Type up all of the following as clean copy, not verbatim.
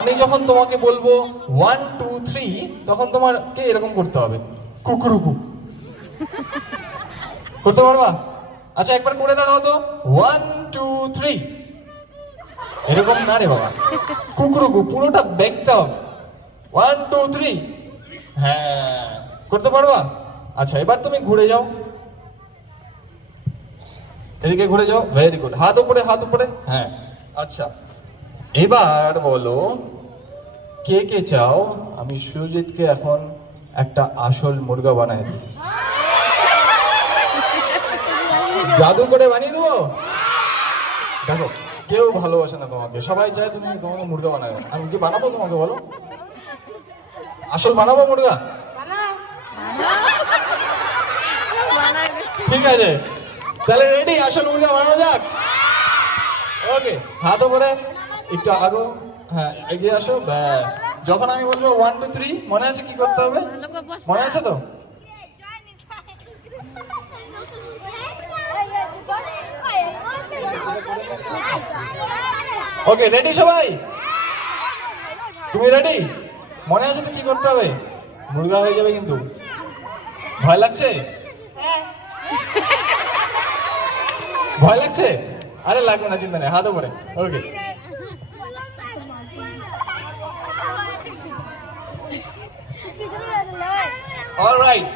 আমি যখন তোমাকে বলবো 1 2 3 তখন তোমাকে এরকম করতে হবে, কুকুরুকু করতে পারবা? আচ্ছা একবার করে দেখাও তো, 1 2 3। এরকম না রে বাবা, কুকুরুকু পুরোটা দেখতে হবে। 1 2 3। হ্যাঁ করতে পারবা? আচ্ছা এবার তুমি ঘুরে যাও, এদিকে ঘুরে যাও, ভেরি গুড, হাত উপরে হাত উপরে। হ্যাঁ আচ্ছা এবার বলো কে কে চাও আমি সুজিতকে এখন একটা আসল মুরগা বানাই দিই? জাদু করে বানিয়ে দেবো? দেখো কেউ ভালোবাসে না তোমাকে, সবাই চায় তুমি তোমাকে মুরগা বানাবে। আমি কি বানাবো তোমাকে, বলো? আসল বানাবো মুরগা? ঠিক আছে তাহলে রেডি, আসল মুরগা বানানো যাক। ওকে হাত উপরে, একটু আগো, হ্যাঁ এগিয়ে আসো, ব্যাস। যখন আমি বলবো 1 2 3 মনে আছে কি করতে হবে? মনে আছে তো? ওকে রেডি সবাই? তুমি রেডি? মনে আছে তো কি করতে হবে? মুরগা হয়ে যাবে কিন্তু। ভয় লাগছে? ভয় লাগছে? আরে লাগবে না, চিন্তা নেই, হাত উপরে। Okay alright.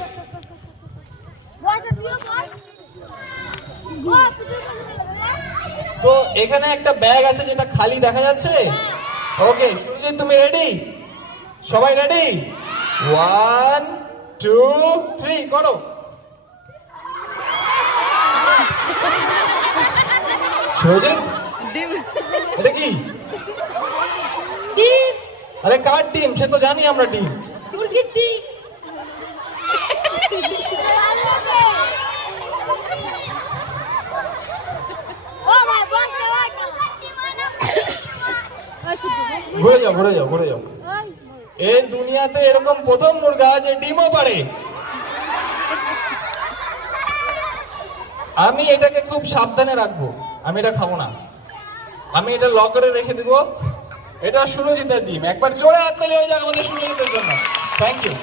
তো এখানে একটা ব্যাগ আছে যেটা খালি দেখা যাচ্ছে। ওকে সুজিত তুমি রেডি? সবাই রেডি? 1 2 3 করো। সুজিত এটা কি? ডিম। আরে কার টিম? সে তো জানি আমরা টিম। মুরগির ডিম। ঘুরে যাও ঘুরে যাও ঘুরে যাও। এই দুনিয়াতে এরকম প্রথম মুরগা যে ডিমও পারে। আমি এটাকে খুব সাবধানে রাখবো, আমি এটা খাবো না, আমি এটা লকারে রেখে দিব। এটা সুরজিতের ডিম। একবার জোরে হাততালি হয়ে যাক আমাদের সুরজিতের জন্য। Thank you.